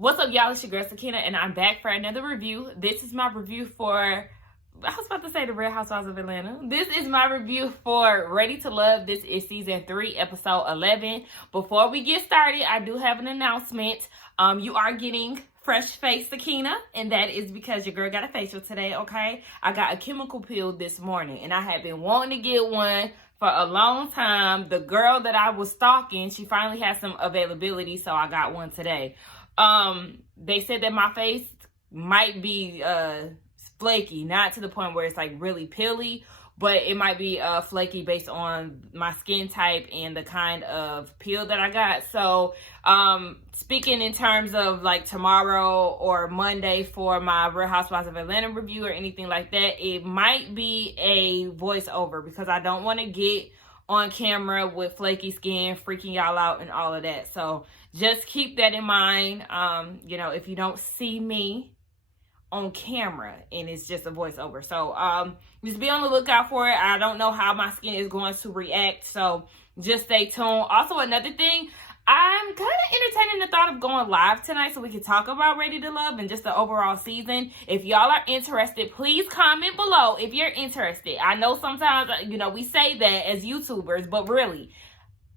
What's up, y'all? It's your girl Sakina, and I'm back for another review. This is my review for, I was about to say The Real Housewives of Atlanta. This is my review for Ready to Love. This is season 3, episode 11. Before we get started, I do have an announcement. You are getting fresh face Sakina, and that is because your girl got a facial today, okay? I got a chemical peel this morning, and I have been wanting to get one for a long time. The girl that I was stalking, she finally had some availability, so I got one today. They said that my face might be flaky, not to the point where it's like really peely, but it might be flaky based on my skin type and the kind of peel that I got. So speaking in terms of like tomorrow or Monday for my Real Housewives of Atlanta review or anything like that, it might be a voiceover because I don't want to get on camera with flaky skin, freaking y'all out and all of that. So just keep that in mind. If you don't see me on camera and it's just a voiceover. So just be on the lookout for it. I don't know how my skin is going to react. So just stay tuned. Also, another thing, I'm kind of entertaining the thought of going live tonight so we can talk about Ready to Love and just the overall season. If y'all are interested, please comment below if you're interested. I know sometimes, we say that as YouTubers, but really,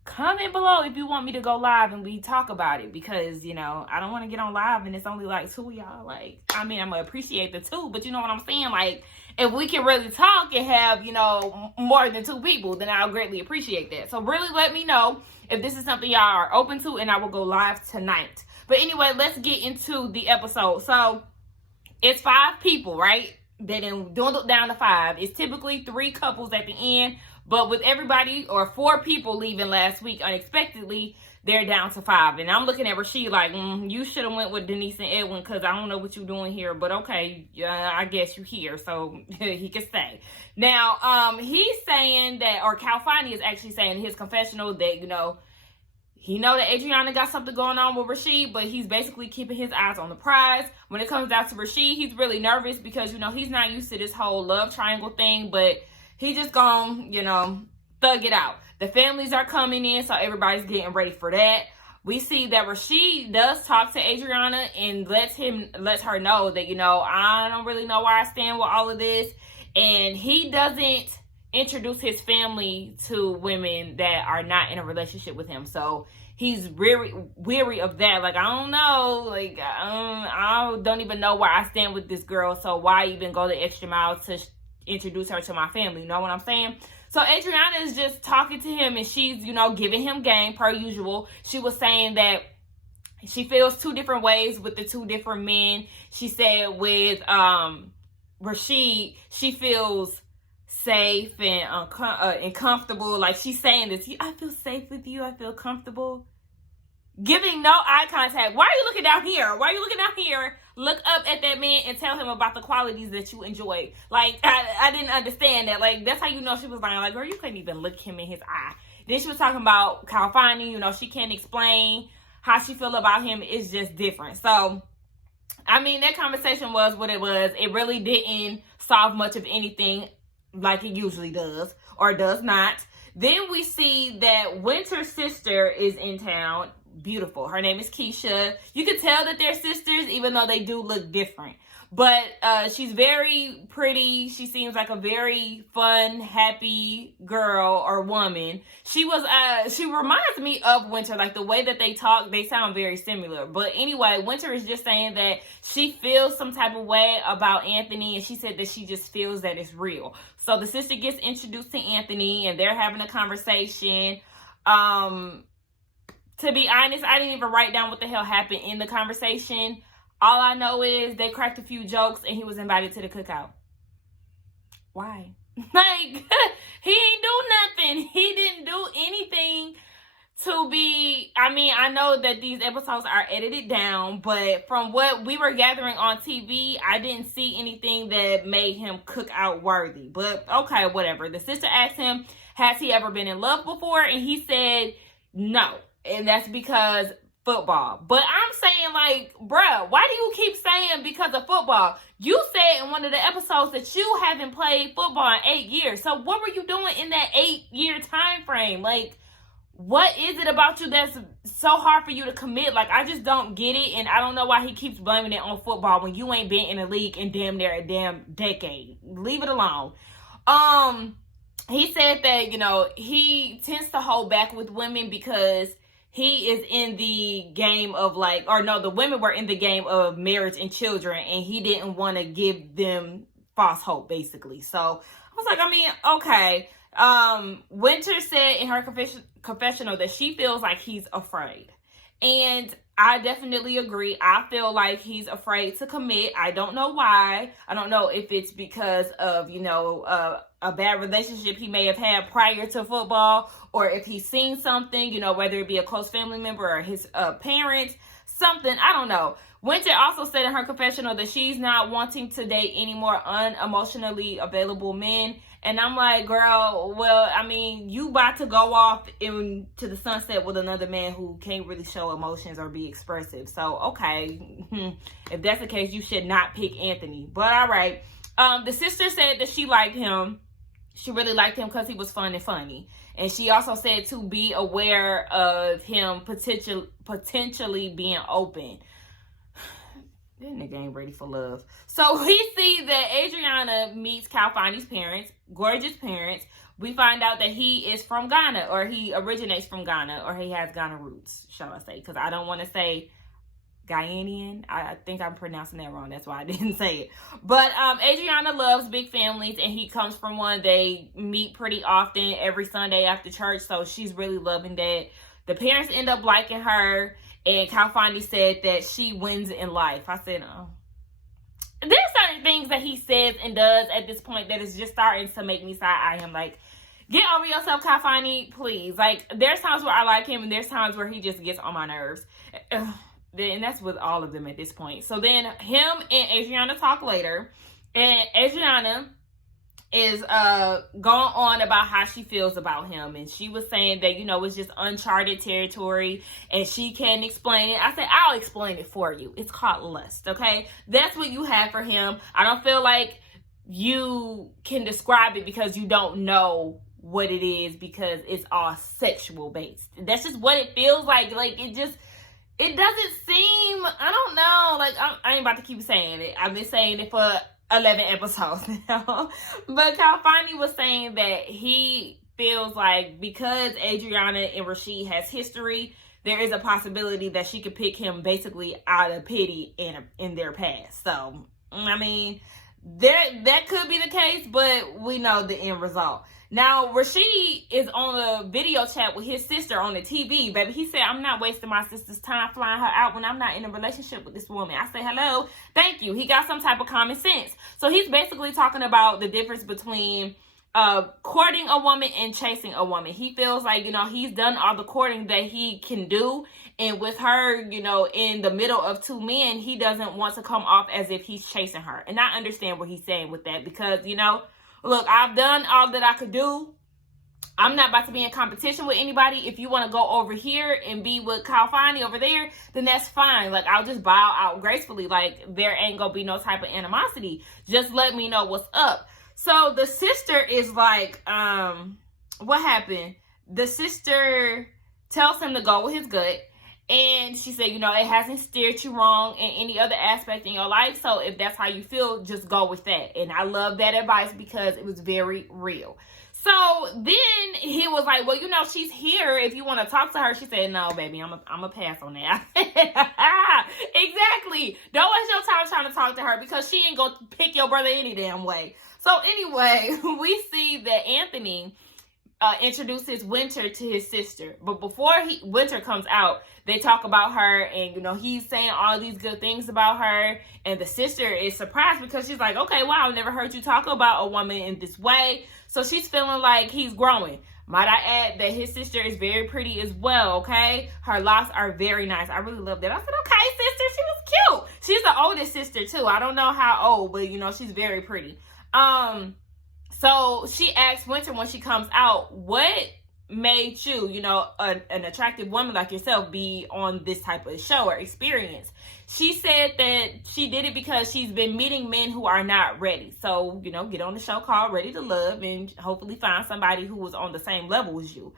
comment below if you want me to go live and we talk about it because, I don't want to get on live and it's only like 2 of y'all. I'm going to appreciate the 2, but you know what I'm saying? If we can really talk and have, more than 2 people, then I'll greatly appreciate that. So really let me know if this is something y'all are open to, and I will go live tonight. But anyway, let's get into the episode. So it's 5 people, right? They done dwindled down to 5. It's typically 3 couples at the end, but with everybody or 4 people leaving last week unexpectedly, they're down to 5. And I'm looking at Rasheed like, you should have went with Denise and Edwin because I don't know what you're doing here. But okay, I guess you're here, so he can stay. Now, he's saying that, or Calfani is actually saying in his confessional that, he know that Adriana got something going on with Rasheed, but he's basically keeping his eyes on the prize. When it comes down to Rasheed, he's really nervous because, he's not used to this whole love triangle thing, but he just gonna, thug it out. The families are coming in, so everybody's getting ready for that. We see that Rasheed does talk to Adriana and lets her know that, I don't really know where I stand with all of this. And he doesn't introduce his family to women that are not in a relationship with him. So he's very weary of that. I don't know. I don't even know where I stand with this girl. So why even go the extra mile to introduce her to my family? You know what I'm saying? So Adriana is just talking to him and she's, giving him game per usual. She was saying that she feels 2 different ways with the 2 different men. She said with Rasheed, she feels safe and comfortable. Like she's saying this, I feel safe with you. I feel comfortable. Giving no eye contact. Why are you looking down here? Why are you looking down here? Look up at that man and tell him about the qualities that you enjoy. I didn't understand that. That's how she was lying. Girl, you couldn't even look him in his eye. Then she was talking about Calfani. She can't explain how she feel about him. It's just different. So, that conversation was what it was. It really didn't solve much of anything like it usually does or does not. Then we see that Winter's sister is in town. Beautiful. Her name is Keisha. You can tell that they're sisters even though they do look different. But she's very pretty. She seems like a very fun, happy girl or woman. She reminds me of Winter. The way that they talk, they sound very similar. But anyway, Winter is just saying that she feels some type of way about Anthony, and she said that she just feels that it's real. So the sister gets introduced to Anthony, and they're having a conversation. To be honest, I didn't even write down what the hell happened in the conversation. All I know is they cracked a few jokes and he was invited to the cookout. Why? He ain't do nothing. He didn't do anything to be... I know that these episodes are edited down, but from what we were gathering on TV, I didn't see anything that made him cookout worthy. But okay, whatever. The sister asked him, has he ever been in love before? And he said no. And that's because football. But I'm saying, bruh, why do you keep saying because of football? You said in one of the episodes that you haven't played football in 8 years. So what were you doing in that 8-year time frame? what is it about you that's so hard for you to commit? Like, I just don't get it, and I don't know why he keeps blaming it on football when you ain't been in the league in damn near a damn decade. Leave it alone. He said that, you know, he tends to hold back with women because he is in the game of like, or no, the women were in the game of marriage and children, and he didn't want to give them false hope, basically. So I was like, I mean, okay. Winter said in her confessional that she feels like he's afraid. And I definitely agree. I feel like he's afraid to commit. I don't know why. I don't know if it's because of, you know, a bad relationship he may have had prior to football, or if he's seen something, you know, whether it be a close family member or his parents, something. I don't know. Winter also said in her confessional that she's not wanting to date any more unemotionally available men. And I'm like, girl, well, I mean, you about to go off into the sunset with another man who can't really show emotions or be expressive. So, okay, if that's the case, you should not pick Anthony. But all right. The sister said that she liked him. She really liked him because he was fun and funny. And she also said to be aware of him potentially being open. That nigga ain't ready for love. So we see that Adriana meets Calfani's parents, gorgeous parents. We find out that he is from Ghana, or he originates from Ghana, or he has Ghana roots, shall I say. Because I don't want to say Ghanaian. I think I'm pronouncing that wrong. That's why I didn't say it. But Adriana loves big families, and he comes from one. They meet pretty often every Sunday after church. So she's really loving that. The parents end up liking her. And Calfani said that she wins in life. I said, oh. There's certain things that he says and does at this point that is just starting to make me side-eye him. Like, get over yourself, Calfani, please. Like, there's times where I like him, and there's times where he just gets on my nerves. And that's with all of them at this point. So then him and Adriana talk later. And Adriana is going on about how she feels about him, and she was saying that, you know, it's just uncharted territory and she can't explain it. I said, I'll explain it for you. It's called lust. Okay, that's what you have for him. I don't feel like you can describe it because you don't know what it is, because it's all sexual based. That's just what it feels like. Like, it doesn't seem, I don't know, like, I ain't about to keep saying it. I've been saying it for 11 episodes now. But Calfani was saying that he feels like because Adriana and Rasheed has history, there is a possibility that she could pick him basically out of pity in their past. So, I mean, that could be the case, but we know the end result. Now, Rasheed is on a video chat with his sister on the TV, baby. He said, I'm not wasting my sister's time flying her out when I'm not in a relationship with this woman. I say, hello, thank you. He got some type of common sense. So he's basically talking about the difference between courting a woman and chasing a woman. He feels like, you know, he's done all the courting that he can do. And with her, you know, in the middle of two men, he doesn't want to come off as if he's chasing her. And I understand what he's saying with that because, you know, look, I've done all that I could do. I'm not about to be in competition with anybody. If you want to go over here and be with Calfani over there, then that's fine. Like, I'll just bow out gracefully. Like, there ain't going to be no type of animosity. Just let me know what's up. So the sister is like, what happened? The sister tells him to go with his gut. And she said, you know, it hasn't steered you wrong in any other aspect in your life. So if that's how you feel, just go with that. And I love that advice because it was very real. So then he was like, well, you know, she's here. If you want to talk to her. She said, no, baby, I'm a pass on that. Exactly. Don't waste your time trying to talk to her because she ain't going to pick your brother any damn way. So anyway, we see that Anthony introduces Winter to his sister. But before Winter comes out, they talk about her, and, you know, he's saying all these good things about her, and the sister is surprised because she's like, okay, wow, I've never heard you talk about a woman in this way. So she's feeling like he's growing. Might I add that his sister is very pretty as well, okay? Her locks are very nice. I really love that. I said, okay, sister, she was cute. She's the oldest sister, too. I don't know how old, but, you know, she's very pretty. So she asks Winter when she comes out, what made you, you know, an attractive woman like yourself be on this type of show or experience? She said that she did it because she's been meeting men who are not ready. So, you know, get on the show called Ready to Love and hopefully find somebody who was on the same level as you.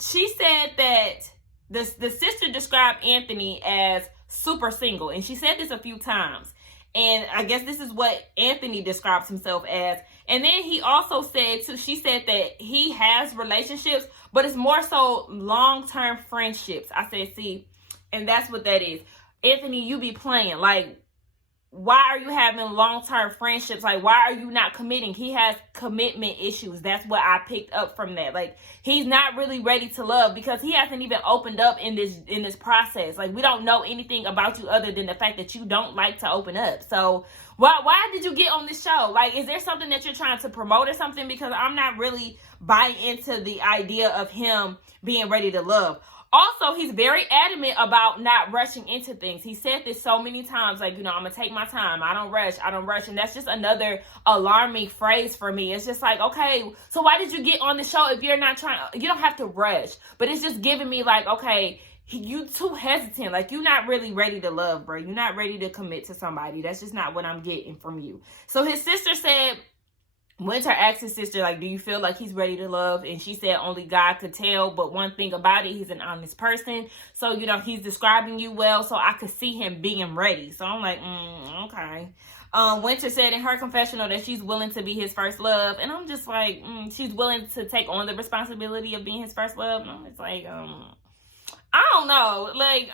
she said that the sister described Anthony as super single, and she said this a few times. And I guess this is what Anthony describes himself as. And then he also said, she said that he has relationships, but it's more so long-term friendships. I said, see, and that's what that is. Anthony, you be playing. Like, why are you having long-term friendships? Like, why are you not committing? He has commitment issues. That's what I picked up from that. Like, he's not really ready to love because he hasn't even opened up in this process. Like, we don't know anything about you other than the fact that you don't like to open up. So why did you get on this show? Like, is there something that you're trying to promote or something? Because I'm not really buying into the idea of him being ready to love. Also, he's very adamant about not rushing into things. He said this so many times, like, I'm going to take my time. I don't rush. And that's just another alarming phrase for me. It's just like, okay, so why did you get on the show if you're not trying? You don't have to rush. But it's just giving me like, okay, you too hesitant. Like, you're not really ready to love, bro. You're not ready to commit to somebody. That's just not what I'm getting from you. So his sister said, Winter asked his sister, like, do you feel like he's ready to love? And she said only God could tell. But one thing about it, he's an honest person. So, he's describing you well. So I could see him being ready. So I'm like, okay. Winter said in her confessional that she's willing to be his first love. And I'm just like, she's willing to take on the responsibility of being his first love. And I'm just like, I don't know. Like,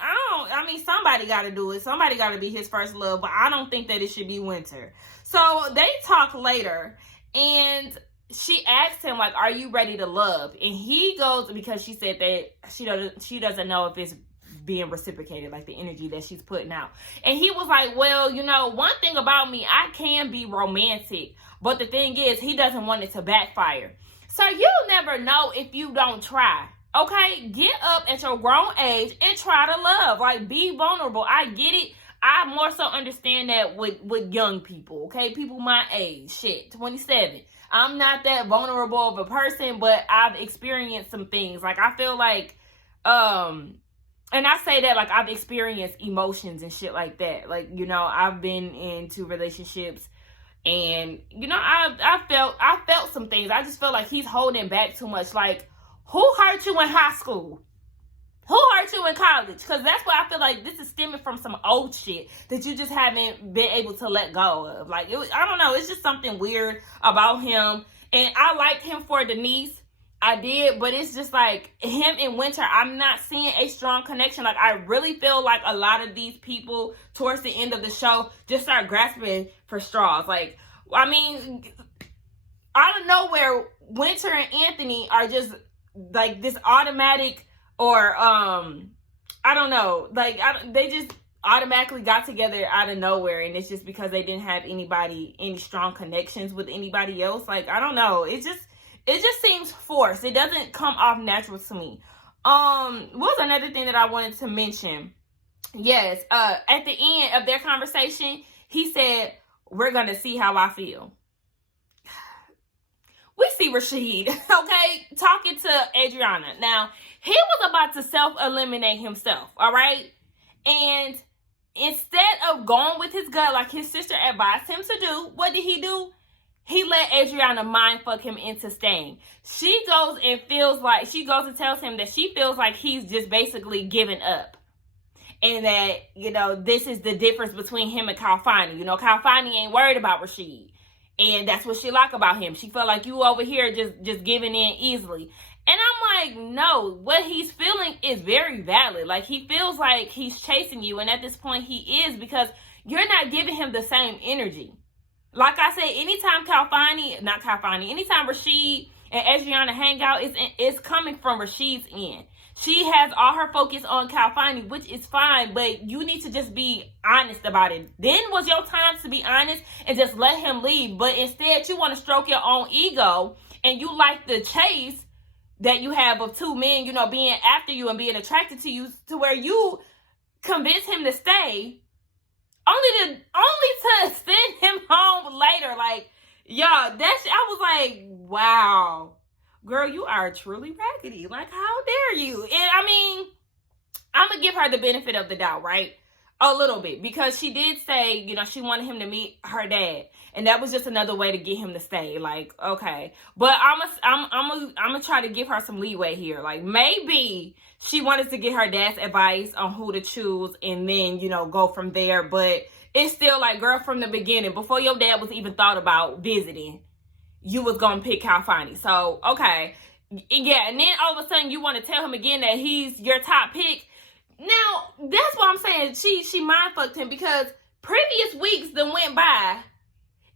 somebody got to do it. Somebody got to be his first love. But I don't think that it should be Winter. So they talk later. And she asked him, like, are you ready to love? And he goes, because she said that she doesn't know if it's being reciprocated, like the energy that she's putting out. And he was like, well, one thing about me, I can be romantic. But the thing is, he doesn't want it to backfire. So you'll never know if you don't try. Okay? Get up at your grown age and try to love. Like, be vulnerable. I get it. I more so understand that with young people, okay? People my age, 27. I'm not that vulnerable of a person, but I've experienced some things. Like, I feel like, and I say that, like, I've experienced emotions and shit like that. Like, I've been into relationships and, I felt some things. I just felt like he's holding back too much. Like, who hurt you in high school? Who hurt you in college? Because that's what I feel like this is stemming from some old shit that you just haven't been able to let go of. Like, I don't know. It's just something weird about him. And I liked him for Denise. I did. But it's just like him and Winter, I'm not seeing a strong connection. Like, I really feel like a lot of these people towards the end of the show just start grasping for straws. Like, out of nowhere, Winter and Anthony are just like this automatic... Or, I don't know, like, they just automatically got together out of nowhere. And it's just because they didn't have any strong connections with anybody else. Like, I don't know. It just seems forced. It doesn't come off natural to me. What was another thing that I wanted to mention? Yes, at the end of their conversation, he said, we're going to see how I feel. We see Rasheed, okay, talking to Adriana. Now, he was about to self-eliminate himself, all right? And instead of going with his gut like his sister advised him to do, what did he do? He let Adriana mind fuck him into staying. She goes and tells him that she feels like he's just basically giving up. And that, this is the difference between him and Kalfani. Kalfani ain't worried about Rasheed. And that's what she like about him. She felt like you over here just giving in easily. And I'm like, no, what he's feeling is very valid. Like, he feels like he's chasing you. And at this point, he is, because you're not giving him the same energy. Like I said, anytime anytime Rasheed and Adriana hang out, it's coming from Rasheed's end. She has all her focus on Kalfani, which is fine, but you need to just be honest about it. Then was your time to be honest and just let him leave. But instead, you want to stroke your own ego, and you like the chase that you have of two men, being after you and being attracted to you, to where you convince him to stay, only to send him home later. Like, y'all, I was like, wow. Girl, you are truly raggedy. Like, how dare you? And I'm going to give her the benefit of the doubt, right? A little bit, because she did say, you know, she wanted him to meet her dad, and that was just another way to get him to stay. Like, okay, but I'm gonna try to give her some leeway here. Like, maybe she wanted to get her dad's advice on who to choose, and then, you know, go from there. But it's still like, girl, from the beginning, before your dad was even thought about visiting, you was gonna pick Calfani. So okay, yeah, and then all of a sudden you want to tell him again that he's your top pick. Now, that's what I'm saying. She mind fucked him, because previous weeks that went by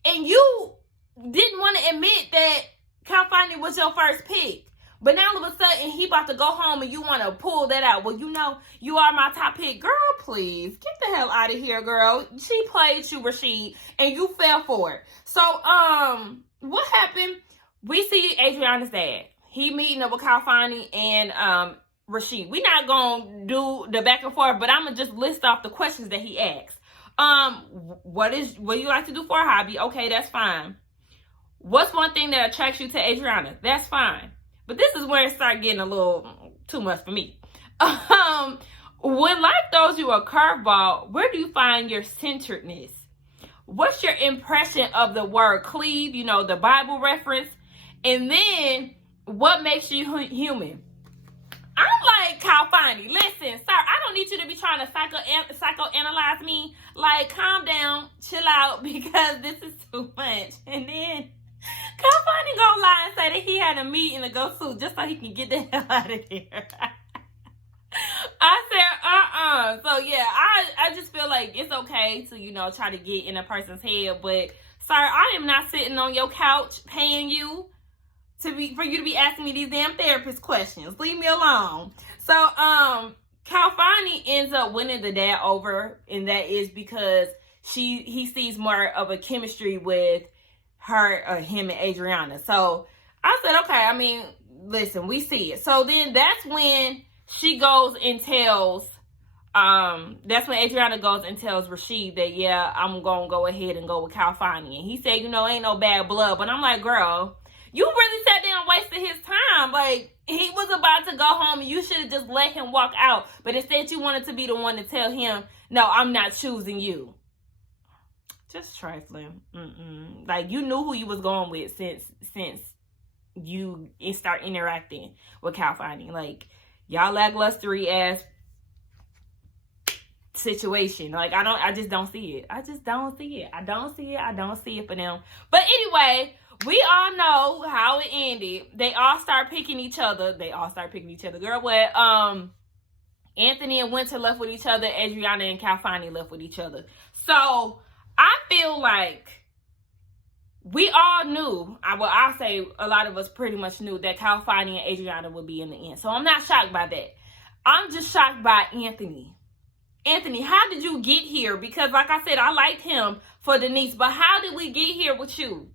and you didn't want to admit that Calfani was your first pick. But now all of a sudden he about to go home and you want to pull that out. Well, you know, you are my top pick. Girl, please get the hell out of here, girl. She played you, Rasheed, and you fell for it. So, what happened? We see Adriana's dad. He meeting up with Calfani and Rasheed. We're not gonna do the back and forth, but I'm gonna just list off the questions that he asked. What do you like to do for a hobby? Okay, that's fine. What's one thing that attracts you to Adriana? That's fine. But this is where it started getting a little too much for me. When life throws you a curveball, where do you find your centeredness? What's your impression of the word cleave? You know, the Bible reference. And then, what makes you human? I'm like, Calfani, listen, sir, I don't need you to be trying to psychoanalyze me. Like, calm down, chill out, because this is too much. And then Calfani gonna lie and say that he had a meeting to go to just so he can get the hell out of there. I said, So, yeah, I just feel like it's okay to, you know, try to get in a person's head. But, sir, I am not sitting on your couch paying you for you to be asking me these damn therapist questions. Leave me alone. So, Calfani ends up winning the dad over, and that is because he sees more of a chemistry with him and Adriana. So I said, okay, I mean, listen, we see it. So then that's when she goes and tells, that's when Adriana goes and tells Rasheed that, yeah, I'm gonna go ahead and go with Calfani. And he said, you know, ain't no bad blood. But I'm like, girl, you really sat there and wasted his time. Like, he was about to go home and you should have just let him walk out. But instead you wanted to be the one to tell him, no, I'm not choosing you. Just trifling. Like, you knew who you was going with since you start interacting with Calfani. Like, y'all lackluster ass situation. Like, I just don't see it. I don't see it for them. But anyway, we all know how it ended. They all start picking each other. Girl, what? Anthony and Winter left with each other. Adriana and Calfani left with each other. So I feel like we all knew, I'll say a lot of us pretty much knew that Calfani and Adriana would be in the end. So I'm not shocked by that. I'm just shocked by Anthony. Anthony, how did you get here? Because like I said, I liked him for Denise, but how did we get here with you?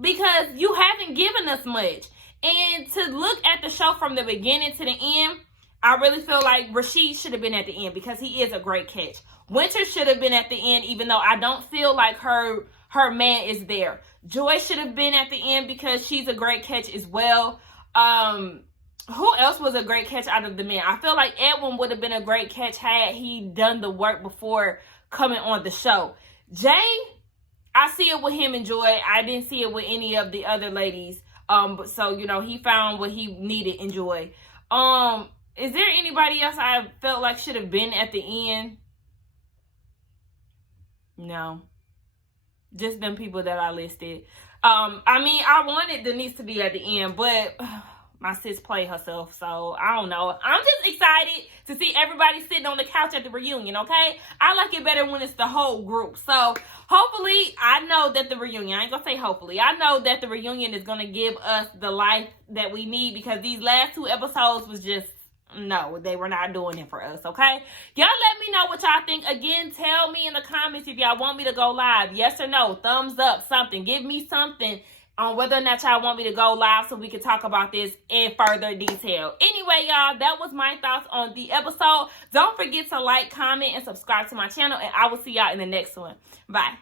Because you haven't given us much. And to look at the show from the beginning to the end, I really feel like Rasheed should have been at the end because he is a great catch. Winter should have been at the end, even though I don't feel like her man is there. Joy should have been at the end because she's a great catch as well. Who else was a great catch out of the men? I feel like Edwin would have been a great catch had he done the work before coming on the show. Jay, I see it with him and Joy. I didn't see it with any of the other ladies. So, you know, he found what he needed in Joy. Is there anybody else I felt like should have been at the end? No. Just them people that I listed. I mean, I wanted Denise to be at the end, but my sis played herself, so I don't know. I'm just excited to see everybody sitting on the couch at the reunion, okay? I like it better when it's the whole group. So hopefully, I know that the reunion, I ain't gonna say hopefully, I know that the reunion is gonna give us the life that we need, because these last 2 episodes was just, no, they were not doing it for us, okay? Y'all let me know what y'all think. Again, tell me in the comments if y'all want me to go live. Yes or no? Thumbs up, something. Give me something on whether or not y'all want me to go live so we can talk about this in further detail. Anyway, y'all, that was my thoughts on the episode. Don't forget to like, comment, and subscribe to my channel, and I will see y'all in the next one. Bye.